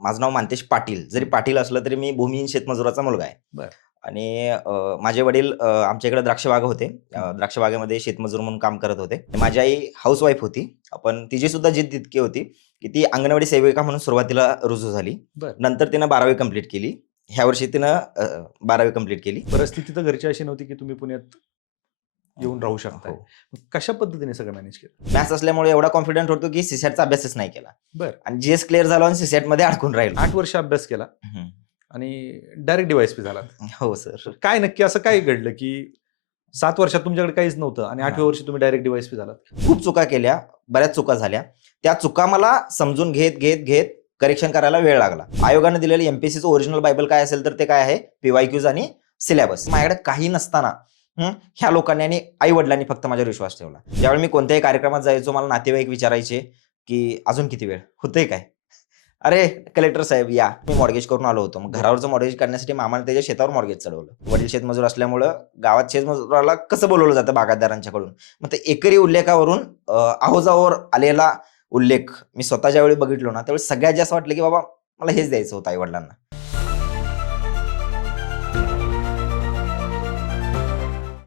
माझं नाव मानतेश पाटील. जरी पाटील असलं तरी मी भूमिहीन शेतमजुराचा मुलगा आहे. बरं. आणि माझे वडील आमच्या इकडे द्राक्ष बाग होते. द्राक्ष बागेमध्ये शेतमजूर म्हणून काम करत होते. माझी आई हाऊसवाईफ होती. पण तिची सुद्धा जिद्द इतकी होती की ती अंगणवाडी सेविका म्हणून सुरुवातीला रुजू झाली. बरं. नंतर तिनं 12वी कंप्लीट केली. ह्या वर्षी तिनं 12वी कंप्लीट केली. परिस्थिती तर घरची अशी नव्हती की तुम्ही पुण्यात येऊन राहू शकता. हो. कशा पद्धतीने सगळं मॅनेज केलं? मॅथ्स असल्यामुळे एवढा कॉन्फिडंट होतो की सीसॅटचा अभ्यासच नाही केला. बरं. आणि जीएस क्लिअर झालो आणि सीसॅट मध्ये अडकून राहिलो. 8 वर्ष अभ्यास केला आणि डायरेक्ट डीवायएसपी झाला. हो सर. काय नक्की असं काय घडलं की 7 वर्षात तुमच्याकडे काहीच नव्हतं आणि 8व्या वर्षी तुम्ही डायरेक्ट डीवायएसपी झालात? खूप चुका केल्या, बऱ्याच चुका झाल्या. त्या चुका मला समजून घेत करेक्शन करायला वेळ लागला. आयोगाने दिलेलं एमपीएससीचं ओरिजिनल बायबल काय असेल तर ते काय आहे, पीवायक्यूज आणि सिलेबस. माझ्याकडे काही नसताना ह्या लोकांनी आणि आई वडिलांनी फक्त माझ्यावर विश्वास ठेवला. ज्यावेळी मी कोणत्याही कार्यक्रमात जायचो मला नातेवाईक विचारायचे की अजून किती वेळ होतंय काय? अरे कलेक्टर साहेब या. मी मॉर्गेज करून आलो होतो. मग घरावरचं मॉर्गेज करण्यासाठी मामाने त्याच्या शेतावर मॉर्गेज चढवलं. वडील शेतमजूर असल्यामुळं गावात शेतमजुराला कसं बोलवलं जातं बागायतदारांच्याकडून. मग ते एकरी उल्लेखावरून आहोजावर आलेला उल्लेख मी स्वतः ज्यावेळी बघितलो ना त्यावेळी सगळ्यात जास्त वाटलं की बाबा मला हेच द्यायचं होतं आई वडिलांना.